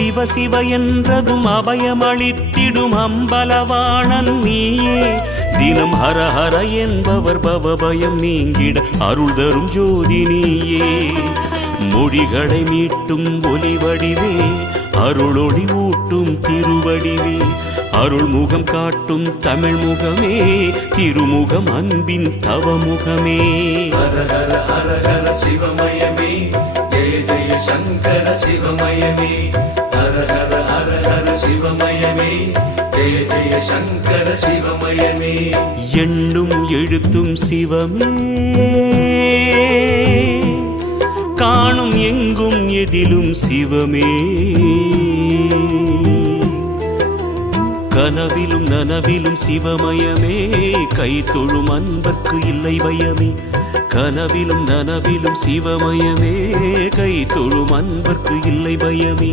சிவ சிவ என்றதும் அபயமளித்திடும் அம்பலவாணன் நீயே. தினம் ஹர ஹர என்பவர் பவபயம் நீங்கிட அருள் தரும் ஜோதி நீயே. மொழிகளை மீட்டும் ஒலி வடிவே, அருளொளி ஊட்டும் திருவடிவே, அருள்முகம் காட்டும் தமிழ் முகமே, திருமுகம் அன்பின் தவமுகமே. ஹர ஹர ஹர ஹர சிவமயமே, ஜெய ஜெய சங்கர சிவமயமே. ஹர ஹர ஹர ஹர சிவமயமே, ஜெய ஜெய சங்கர சிவமயமே. எண்ணும் எழுத்தும் சிவமே, காணும் எங்கும் எதிலும் சிவமே. கனவிலும் நனவிலும் சிவமயமே, கை தொழும் அன்பர்க்கு இல்லை பயமே. கனவிலும் நனவிலும் சிவமயமே, கை தொழும் அன்பர்க்கு இல்லை பயமே.